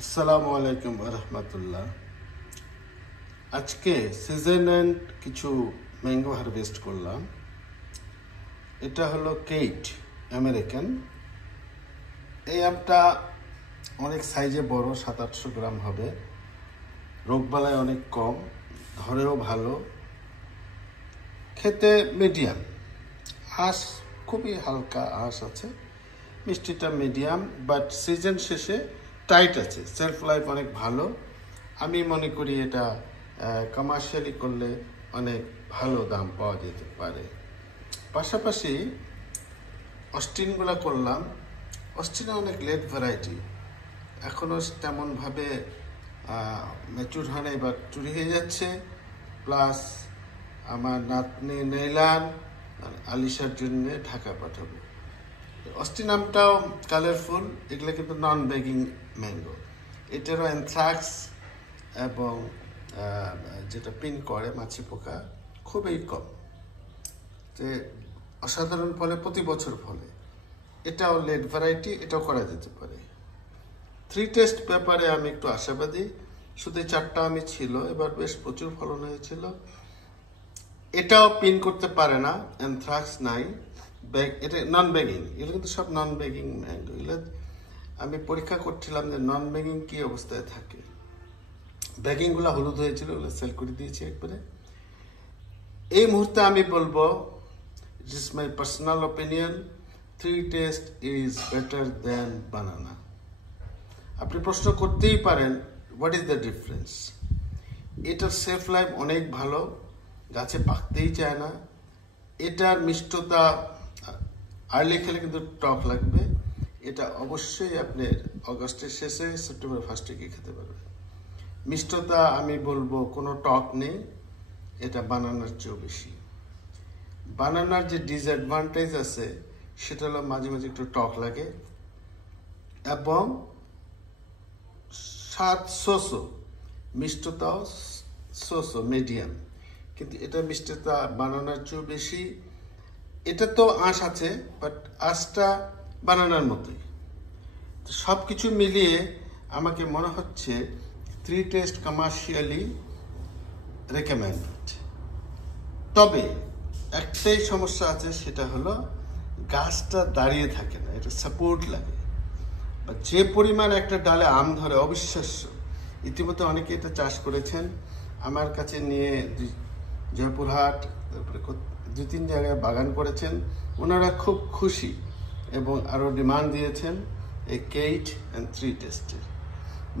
আসসালামু আলাইকুম রহমতুল্লাহ। আজকে সিজন এন্ড কিছু ম্যাঙ্গো হারভেস্ট করলাম। এটা হলো কেইট আমেরিকান। এই আমটা অনেক সাইজে বড়, 700-800 গ্রাম হবে। রোগবালায় অনেক কম, ধরেও ভালো, খেতে মিডিয়াম। আঁশ খুবই হালকা আঁশ আছে, মিষ্টিটা মিডিয়াম, বাট সিজন শেষে টাইট আছে, সেলফ লাইফ অনেক ভালো। আমি মনে করি এটা কমার্শিয়ালি করলে অনেক ভালো দাম পাওয়া যেতে পারে। পাশাপাশি অস্টিনগুলো করলাম। অস্টিনে অনেক লেট ভ্যারাইটি, এখনও তেমনভাবে ম্যাচুর হয় নাই বা চুরি হয়ে যাচ্ছে। প্লাস আমার নাতনি নেইলান আলিশার জন্য ঢাকা পাঠাবো। অস্টিন আমটাও কালারফুল, এগুলো কিন্তু নন বেগিং ম্যাঙ্গো। এটারও অ্যানথ্রাক্স এবং যেটা পিন করে মাছি পোকা খুবই কম, যে অসাধারণ ফলে, প্রতি বছর ফলে। এটাও লেট ভ্যারাইটি, এটাও করা যেতে পারে। 3 টেস্ট ব্যাপারে আমি একটু আশাবাদী। শুধু 4টা আমি ছিল, এবার বেশ প্রচুর ফলন হয়েছিল। এটাও পিন করতে পারে না, অ্যানথ্রাক্স নাই, এটা নন বেগিং। এগুলো কিন্তু সব নন বেগিং ম্যাঙ্গো। এগুলো আমি পরীক্ষা করছিলাম যে নন বেগিং কি অবস্থায় থাকে। ব্যাগিংগুলো হলুদ হয়েছিল, ওগুলো সেল করে দিয়েছি একবারে। এই মুহূর্তে আমি বলবো, it is my personal opinion, 3 taste is better than banana. আপনি প্রশ্ন করতেই পারেন, হোয়াট ইজ দ্য ডিফারেন্স? এটার সেলফ লাইফ অনেক ভালো, গাছে পাকতেই চায় না। এটার মিষ্টতা আর্লি খেলে কিন্তু টক লাগবে। এটা অবশ্যই আপনি অগস্টের শেষে সেপ্টেম্বর ফার্স্টে গিয়ে খেতে পারবেন। মিষ্টতা আমি বলবো কোনো টক নেই, এটা বানানার চেয়েও বেশি। বানানার যে ডিসঅ্যাডভান্টেজ আছে সেটা হলো মাঝে মাঝে একটু টক লাগে এবং স্বাদ সোসো, মিষ্টতাও সোসো মিডিয়াম। কিন্তু এটা মিষ্টতা বানানার চেয়েও বেশি। এটা তো আঁশ আছে, বাট আঁশটা বানানার মতোই। সব কিছু মিলিয়ে আমাকে মনে হচ্ছে 3 টেস্ট কমার্শিয়ালি রেকমেন্ডেড। তবে একটাই সমস্যা আছে, সেটা হলো গাছটা দাঁড়িয়ে থাকে না, এটা সাপোর্ট লাগে। যে পরিমাণ একটা ডালে আম ধরে অবিশ্বাস্য। ইতিমধ্যে অনেকে এটা চাষ করেছেন, আমার কাছে নিয়ে জয়পুরহাট, তারপরে 2-3 জায়গায় বাগান করেছেন। ওনারা খুব খুশি এবং আরও ডিমান্ড দিয়েছেন এই কেইট অ্যান্ড 3 টেস্টের।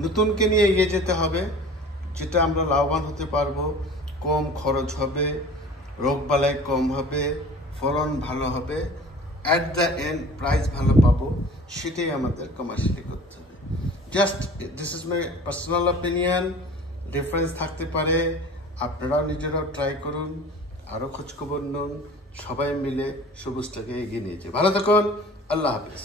নতুনকে নিয়ে এগিয়ে যেতে হবে, যেটা আমরা লাভবান হতে পারবো, কম খরচ হবে, রোগবালাই কম হবে, ফলন ভালো হবে, অ্যাট দ্য এন্ড প্রাইস ভালো পাবো। সেটাই আমাদের কমার্শিয়ালি করতে হবে। Just this is my personal opinion, difference থাকতে পারে। আপনারাও নিজেরাও ট্রাই করুন, আরও খোঁজখবর নিন, সবাই মিলে সবুজটাকে এগিয়ে নিয়ে যাই। ভালো থাকুন, আল্লাহ হাফিজ।